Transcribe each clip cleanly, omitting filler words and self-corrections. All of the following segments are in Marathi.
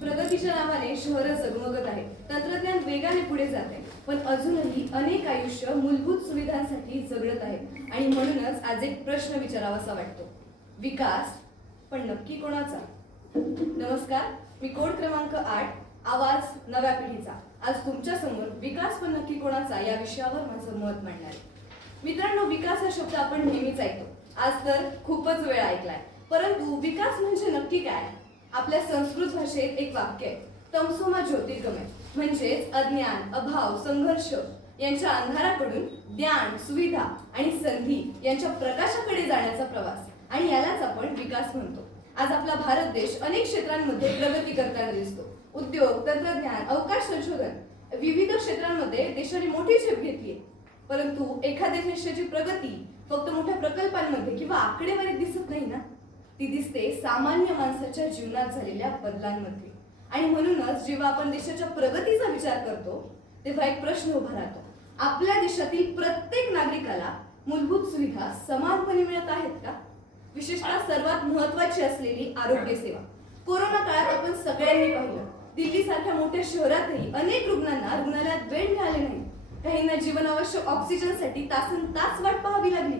प्रगतीच्या नावाने शहरं जगमगत आहे. तंत्रज्ञान वेगाने पुढे जात आहे, पण अजूनही अनेक आयुष्य मूलभूत सुविधांसाठी झगडत आहे. आणि म्हणूनच आज एक प्रश्न विचारावासा वाटतो, विकास पण नक्की कोणाचा? नमस्कार, मी कोड क्रमांक 8 आवाज नव्या पिढीचा आज तुमच्या समोर विकास पण नक्की कोणाचा या विषयावर माझं मत मांडणार आहे. मित्रांनो, विकास हा शब्द आपण नेहमीच ऐकतो, आज तर खूपच वेळा ऐकलाय. परंतु विकास म्हणजे नक्की काय? आपल्या संस्कृत भाषेत एक वाक्य आहे, तमसोमा ज्योतिर्गमय, म्हणजेच अज्ञान, अभाव, संघर्ष यांच्या अंधाराकडून ज्ञान, सुविधा आणि संधी यांच्या प्रकाशाकडे जाण्याचा प्रवास, आणि यालाच आपण विकास म्हणतो. आज आपला भारत देश अनेक क्षेत्रांमध्ये प्रगती करताना दिसतो. उद्योग, तंत्रज्ञान, अवकाश संशोधन विविध क्षेत्रांमध्ये देशाने मोठी झेप घेतली. परंतु एखाद्या देशाची प्रगती फक्त मोठ्या प्रकल्पांमध्ये किंवा आकडेवारीत दिसत नाही ना, ती दिसते सामान्य माणसाच्या जीवनात झालेल्या बदलांमध्ये. आणि म्हणूनच जेव्हा आपण देशाच्या प्रगतीचा विचार करतो तेव्हा एक प्रश्न उभा राहतो, आपल्या देशातील प्रत्येक नागरिकाला मूलभूत सुविधा समानपणे मिळत आहेत का? विशेषतः सर्वात महत्त्वाची असलेली आरोग्य सेवा. कोरोना काळात आपण सगळ्यांनी पाहिलं, दिल्ली सारख्या मोठ्या शहरातही अनेक रुग्णांना रुग्णालयात बेड मिळाले नाही. काहींना जीवनावश्यक ऑक्सिजनसाठी तासनतास वाट पाहावी लागली,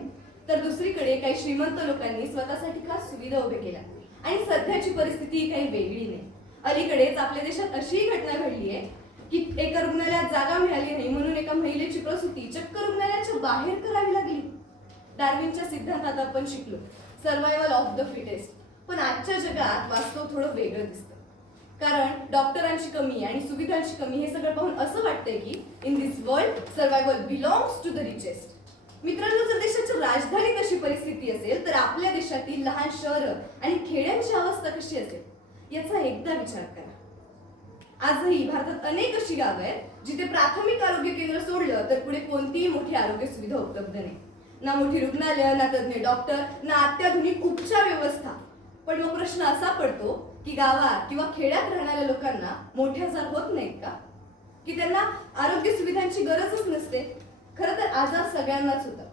तर दुसरीकडे काही श्रीमंत लोकांनी स्वतःसाठी खास सुविधा उभे केल्या. आणि सध्याची परिस्थिती काही वेगळी नाही. अलीकडेच आपल्या देशात अशीही घटना घडली आहे की एका रुग्णालयात जागा मिळाली नाही म्हणून एका महिलेची प्रसूती चक्क रुग्णालयाच्या बाहेर करावी लागली. डार्विनच्या सिद्धांतात आपण शिकलो, सर्व्हायव्हल ऑफ द फिटेस्ट. पण आजच्या जगात वास्तव थोडं वेगळं दिसतं. कारण डॉक्टरांची कमी आणि सुविधांची कमी हे सगळं पाहून असं वाटतंय की in this world survival belongs to the richest. मित्रांनो, जर देशाची राजधानीत अशी परिस्थिती असेल तर आपल्या देशातील लहान शहरं आणि खेड्यांची अवस्था कशी असेल याचा एकदा विचार करा. आजही भारतात अनेक अशी गावं आहेत जिथे प्राथमिक आरोग्य केंद्र सोडलं तर पुढे कोणतीही मोठी आरोग्य सुविधा उपलब्ध नाही. ना मोठी रुग्णालय, ना तज्ञ डॉक्टर, ना अत्याधुनिक उपचार व्यवस्था. पण मग प्रश्न असा पडतो की गावात किंवा खेड्यात राहणाऱ्या लोकांना मोठे आजार होत नाहीत का? की त्यांना आरोग्य सुविधांची गरजच नसते? खरं तर आजार सगळ्यांनाच होतात,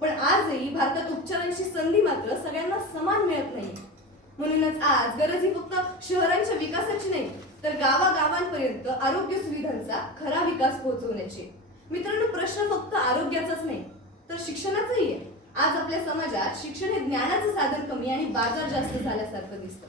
पण आजही भारतात उपचारांची संधी मात्र सगळ्यांना समान मिळत नाही. म्हणूनच आज गरज ही फक्त शहरांच्या विकासाची नाही, तर गावागावांपर्यंत आरोग्य सुविधांचा खरा विकास पोहोचवण्याची. मित्रांनो, प्रश्न फक्त आरोग्याचाच नाही तर शिक्षणाचाही आहे. आज आपल्या समाजात शिक्षण हे ज्ञानाचं साधन कमी आणि बाजार जास्त झाल्यासारखं दिसतं.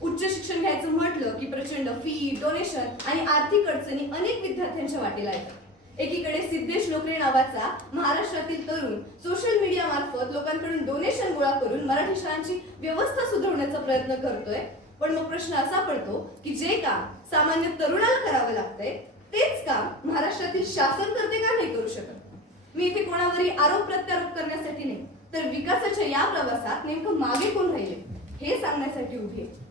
उच्च शिक्षण घ्यायचं म्हटलं की प्रचंड फी, डोनेशन आणि आर्थिक अडचणी अनेक विद्यार्थ्यांच्या वाटेला येतात. एकीकडे सिद्धेश नोकरे नावाचा महाराष्ट्रातील तरुण सोशल मीडिया मार्फत लोकांकडून डोनेशन गोळा करून मराठी शाळांची व्यवस्था सुधारण्याचा प्रयत्न करतोय. पण मग प्रश्न असा पडतो की जे काम सामान्य तरुणाला करावं लागतंय तेच काम महाराष्ट्रातील शासन करते का नाही करू शकत? मी इथे कोणावरही आरोप प्रत्यारोप करण्यासाठी नाही, तर विकासाच्या या प्रवासात नेमकं मागे कोण राहिले हे सांगण्यासाठी उभी आहे.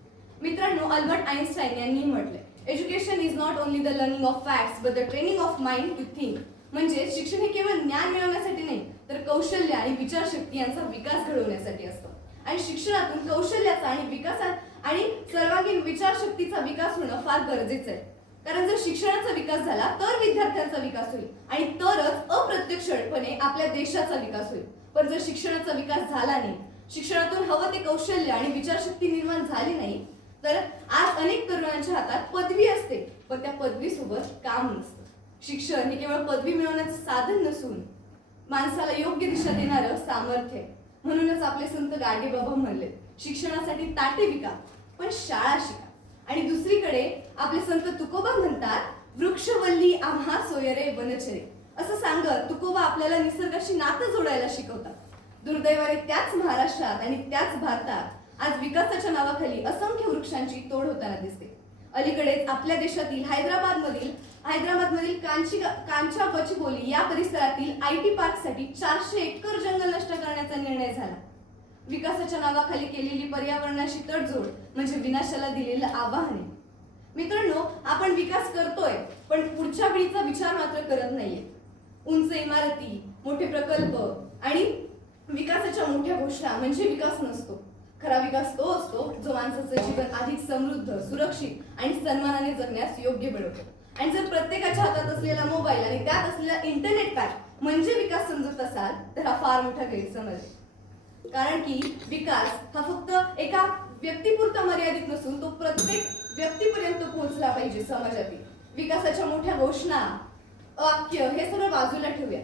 मित्रांनो, अल्बर्ट आइन्स्टाईन यांनी म्हटलंय, education is not only the learning of facts but the training of mind to think. म्हणजे शिक्षण हे केवळ ज्ञान मिळवण्यासाठी नाही, तर कौशल्य आणि विचारशक्ती यांचा विकास घडवण्यासाठी असतं. आणि शिक्षणातून कौशल्याचा आणि विकासात आणि सर्वांगीण विचारशक्तीचा विकास होणं फार गरजेचं आहे. कारण जर शिक्षणाचा विकास झाला तर विद्यार्थ्यांचा विकास होईल आणि तरच अप्रत्यक्षपणे आपल्या देशाचा विकास होईल. पण जर शिक्षणाचा विकास झाला नाही, शिक्षणातून हवं ते कौशल्य आणि विचारशक्ती निर्माण झाली नाही, तर आज अनेक तरुणांच्या हातात पदवी असते पण त्या पदवीसोबत काम नसतं. शिक्षण हे केवळ पदवी मिळवण्याचं साधन नसून माणसाला योग्य दिशा देणारं सामर्थ्य आहे. म्हणूनच आपले संत गाडगेबाबा म्हणले, शिक्षणासाठी ताटे विका पण शाळा शिका. आणि दुसरीकडे आपले संत तुकोबा म्हणतात, वृक्षवल्ली आम्हा सोयरे वनचरे. असं सांगत तुकोबा आपल्याला निसर्गाशी नातं जोडायला शिकवतात. दुर्दैवाने त्याच महाराष्ट्रात आणि त्याच भारतात आज विकासाच्या नावाखाली असंख्य वृक्षांची तोड होताना दिसते. अलीकडेच आपल्या देशातील हैदराबादमधील कांचा गचबोली या परिसरातील IT पार्कसाठी 400 एकर जंगल नष्ट करण्याचा निर्णय झाला. विकासाच्या नावाखाली केलेली पर्यावरणाशी तडजोड म्हणजे विनाशाला दिलेलं आव्हान आहे. मित्रांनो, आपण विकास करतोय पण पुढच्या पिढीचा विचार मात्र करत नाहीये. उंच इमारती, मोठे प्रकल्प आणि विकासाच्या मोठ्या घोषणा म्हणजे विकास नसतो. खरा विकास तो असतो जो माणसाचं जीवन अधिक समृद्ध, सुरक्षित आणि सन्मानाने जगण्यास योग्य बनवतो. आणि जर प्रत्येकाच्या हातात असलेला मोबाईल आणि त्यात असलेला इंटरनेट पॅक म्हणजे विकास समजत असाल तर हा फार मोठा गैरसमज आहे. कारण की विकास हा फक्त एका व्यक्तीपुरता मर्यादित नसून तो प्रत्येक व्यक्तीपर्यंत पोहोचला पाहिजे समाजातील. विकासाच्या मोठ्या घोषणा, वाक्य हे सगळं बाजूला ठेवूया.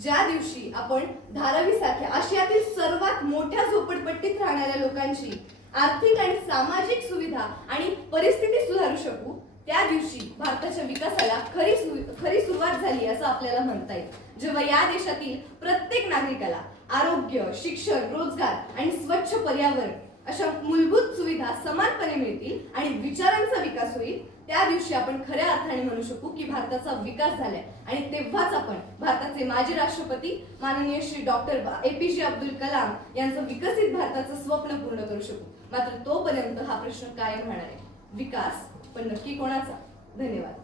ज्या दिवशी आपण धारावी सारख्या आशियातील सर्वात मोठ्या झोपडपट्टीत राहणाऱ्या लोकांची आर्थिक आणि सामाजिक सुविधा आणि परिस्थिती सुधारू शकू, त्या दिवशी भारताच्या विकासाला खरी सुरुवात झाली असं आपल्याला म्हणता येईल. जेव्हा या देशातील प्रत्येक नागरिकाला आरोग्य, शिक्षण, रोजगार आणि स्वच्छ पर्यावरण अशा मूलभूत सुविधा समानपणे मिळतील आणि विचारांचा विकास होईल, त्या दिवशी आपण खऱ्या अर्थाने म्हणू शकू की भारताचा विकास झालाय. आणि तेव्हाच आपण भारताचे माजी राष्ट्रपती माननीय श्री डॉक्टर APJ अब्दुल कलाम यांचं विकसित भारताचं स्वप्न पूर्ण करू शकू. मात्र तोपर्यंत हा प्रश्न कायम राहणार आहे, विकास पण नक्की कोणाचा? धन्यवाद.